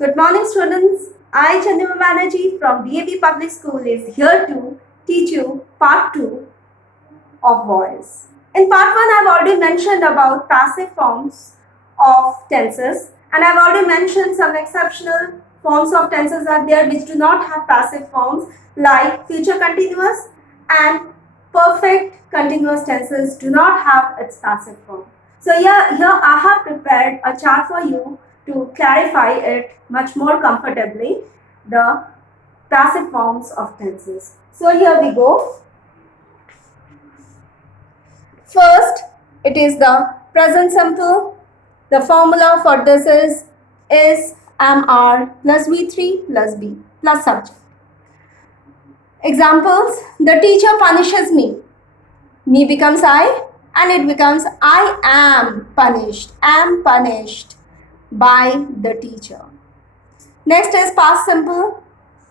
Good morning, students. I, Chandima Banerjee from DAV Public School is here to teach you part 2 of voice. In part 1, I've already mentioned about passive forms of tenses, and I've already mentioned some exceptional forms of tenses are there which do not have passive forms, like future continuous and perfect continuous tenses do not have its passive form. So here I have prepared a chart for you to clarify it much more comfortably, the passive forms of tenses. So here we go. First, it is the present simple. The formula for this is MR plus V3 plus B plus subject. Examples, the teacher punishes me. Me becomes I and it becomes I am punished by the teacher. Next is past simple.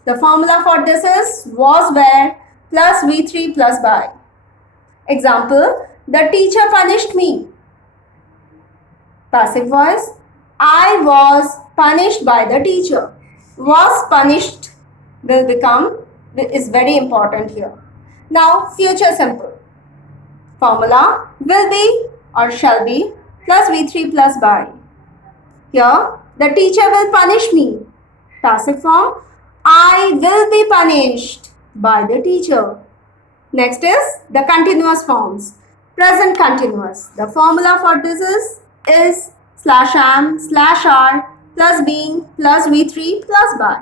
The formula for this is was were plus V3 plus by. Example, the teacher punished me. Passive voice, I was punished by the teacher. Was punished will become is very important here. Now future simple. Formula will be or shall be plus V3 plus by. Here the teacher will punish me. Passive form, I will be punished by the teacher. Next is the continuous forms. Present continuous. The formula for this is slash am slash are plus being plus V3 plus by.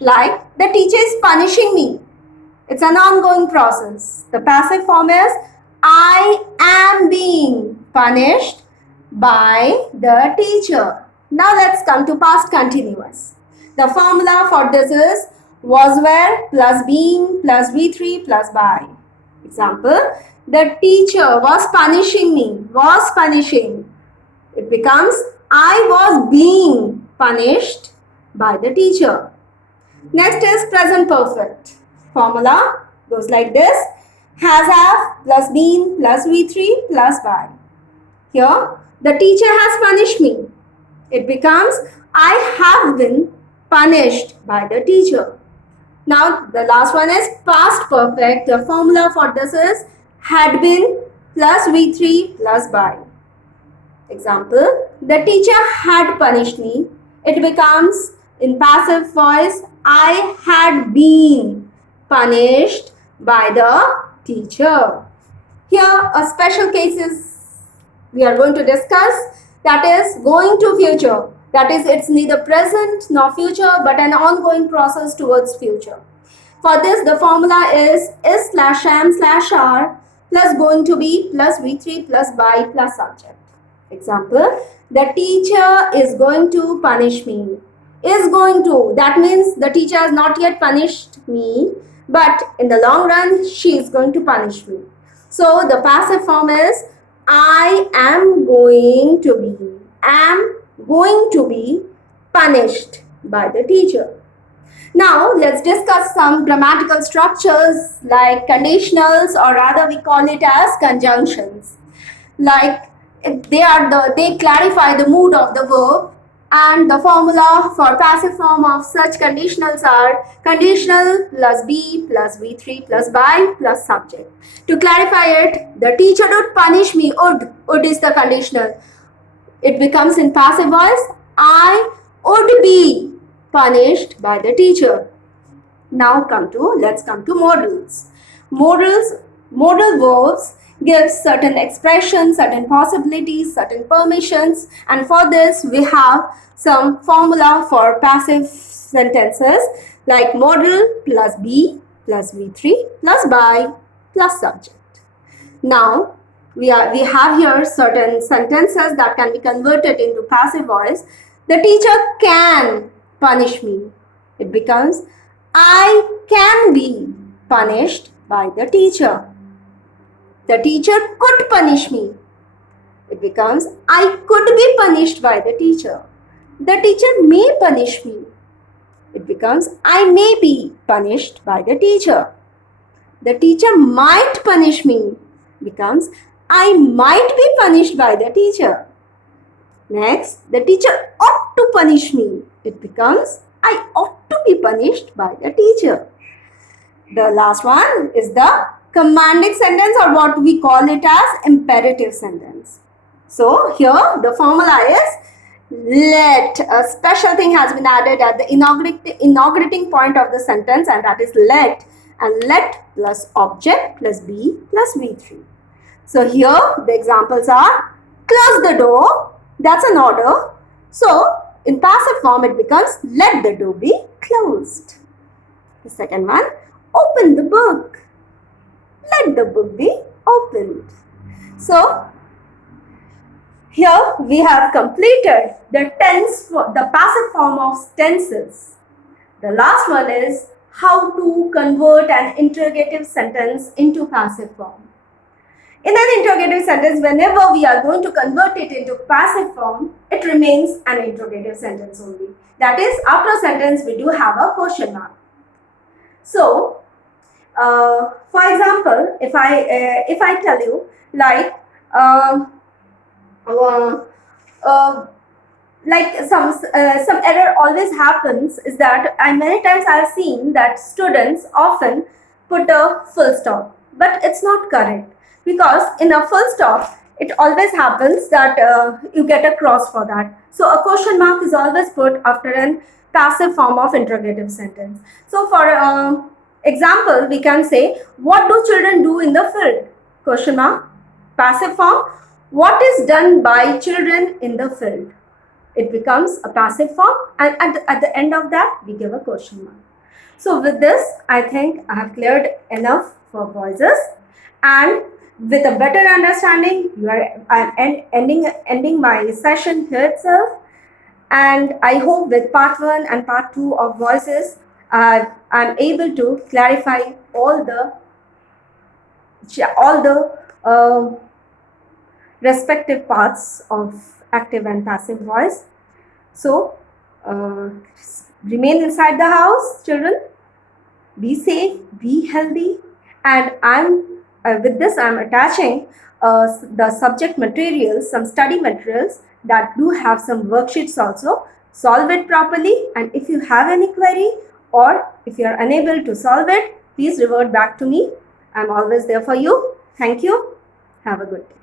Like the teacher is punishing me. It's an ongoing process. The passive form is I am being punished by the teacher. Now let's come to past continuous. The formula for this is was were plus being plus V3 plus by. Example, the teacher was punishing me. Was punishing. It becomes I was being punished by the teacher. Next is present perfect. Formula goes like this. Has have plus been plus V3 plus by. Here, the teacher has punished me. It becomes I have been punished by the teacher. Now, the last one is past perfect. The formula for this is had been plus V3 plus by. Example, the teacher had punished me. It becomes in passive voice, I had been punished by the teacher. Here, a special cases we are going to discuss, that is going to future. That is, it's neither present nor future but an ongoing process towards future. For this, the formula is slash am slash are plus going to be plus V3 plus by plus subject. Example, the teacher is going to punish me. Is going to, that means the teacher has not yet punished me, but in the long run, she is going to punish me. So, the passive form is I am going to be punished by the teacher. Now let's discuss some grammatical structures like conditionals, or rather we call it as conjunctions. Like they clarify the mood of the verb, and the formula for passive form of such conditionals are conditional plus be plus V3 plus by plus subject. To clarify it, the teacher would punish me. Would is the conditional. It becomes in passive voice, I would be punished by the teacher. Now let's come to modals. Modal verbs give certain expressions, certain possibilities, certain permissions, and for this we have some formula for passive sentences like modal plus be plus V3 plus by plus subject. Now we have here certain sentences that can be converted into passive voice. The teacher can punish me. It becomes I can be punished by the teacher. The teacher could punish me. It becomes I could be punished by the teacher. The teacher may punish me. It becomes I may be punished by the teacher. The teacher might punish me. Becomes I might be punished by the teacher. Next, the teacher ought to punish me. it becomes I ought to be punished by the teacher. The last one is the commanding sentence, or what we call it as imperative sentence. So here the formula is let. A special thing has been added at the inaugurating point of the sentence, and that is let, and let plus object plus be plus V3. So here the examples are close the door, that's an order. So in passive form it becomes let the door be closed. The second one, open the book, let the book be opened. So here we have completed the passive form of tenses. The last one is how to convert an interrogative sentence into passive form. In an interrogative sentence, whenever we are going to convert it into passive form, it remains an interrogative sentence only. That is, after a sentence we do have a question mark. So, for example, if I tell you like some error always happens is that many times I have seen that students often put a full stop, but it's not correct, because in a full stop it always happens that you get a cross for that. So a question mark is always put after an passive form of interrogative sentence. So for example, we can say, what do children do in the field? Question mark, passive form. What is done by children in the field? It becomes a passive form, and at the end of that we give a question mark. So with this, I think I have cleared enough for voices, and with a better understanding, I'm ending my session here itself. And I hope with part 1 and part 2 of voices, I'm able to clarify all the respective parts of active and passive voice. So remain inside the house, children. Be safe, be healthy, and with this I'm attaching the subject materials, some study materials that do have some worksheets also. Solve it properly, and if you have any query or if you are unable to solve it, please revert back to me. I'm always there for you. Thank you. Have a good day.